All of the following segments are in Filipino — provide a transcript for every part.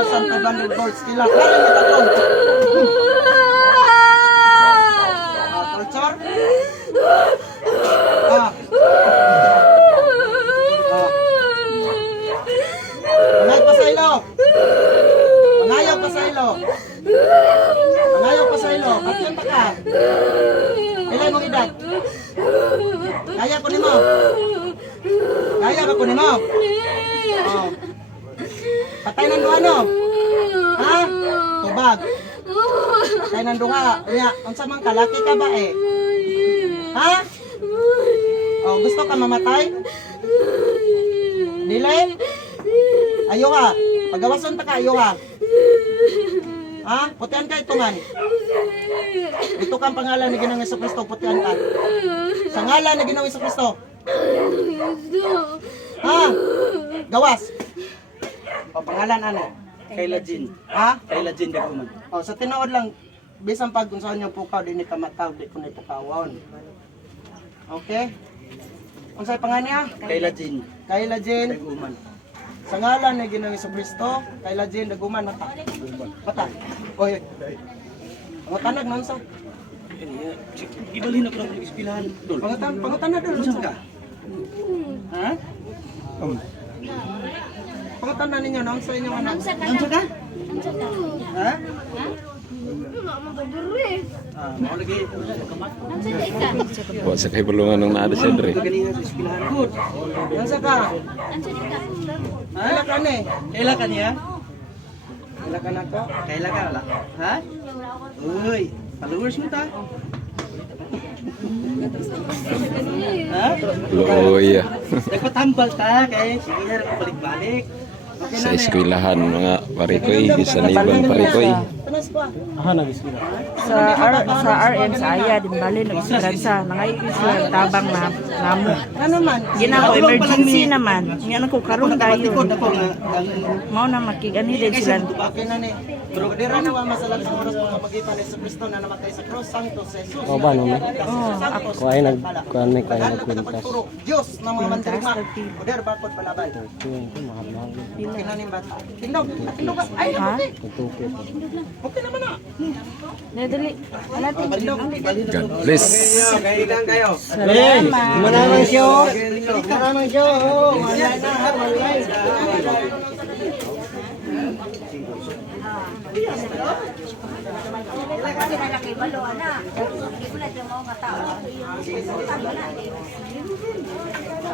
1,500 volts. Kila kaya ni tatlo. Culture? Pangayaw pa sa ilo. Pangayaw pa sa ilo. Pangayaw pa sa ilo. Bakit pa ka? Ilan mong edad? Kaya ko nimo. Kaya ba ko nimo? Oh. Patay ng duha no? Ha? Tubag. Patay ng duha. Nya, unsa man ka laki ka ba eh? Ha? Oh, gusto ka mamatay? Dili? Ayo ka. Pagawason ta ka ayo ka. Ha? Putian ka itungan. Ito kang pangalan ni Ginoong Jesucristo, putian ka. Sa ngalan ni Ginoong Jesucristo. Ha? Gawas. O pangalan ano? Kayla Jean. Ha? Kayla Jean Daguman. O sa tinuod lang, bisan pag kung saan yung pukaw, di ni ka mataw, di ko na ipukawon. Okay? Kung sa'yo pangalan niya? Kayla Jean Kayla Jean. Daguman. Sa ngalan ni Ginoong Jesucristo, Kayla Jean Daguman, mata. Mata. Oy. Pangutanag nun sa. Ibalhin na ko ng ispilahan. Pangutanag dun. Saan ka? Ha? Pangutanag ninyo nung sa inyong anak. Saan ka? Ha? Mau lagi. Wa sa kay bulungan ng naada siya dre. Ganina sa ispilahan. Good. Yan sa ka. Kailan ka ni? Kayla ka niya? Kailan ka na ko? Kayla ka wala? Ha? Uy, followers mo ta? Ha? Luya. Nagpatambal ta kay sige na balik-balik. Sa eskwelahan mga parikoy, sa Niban parikoy. Sa RM sa Aya din bali nag-esperanza mga isla tabang na namo. Ano man? Gina ko emergency naman. Nga ko karon dayon. Ako nga Mao na makigani din sila. Okay na ni. Pero dira na wa masalag sa oras mga magitan ni Jesucristo na namatay sa cross, Santo Jesus. O ba no? Ako Ko ay nagkuan may kaya nagkwintas. Diyos na mga mandirma. Poder bakod balabay. Mahal-mahal. Okay na ni bata. Tindog, tindog ka. Ay, okay. Tutuki. Okay naman na. Dali. Alati. God bless. Kailan kayo? Salamat. Maraming show. Maraming show. Wala na ha, wala.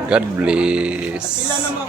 God bless. Sila na mo.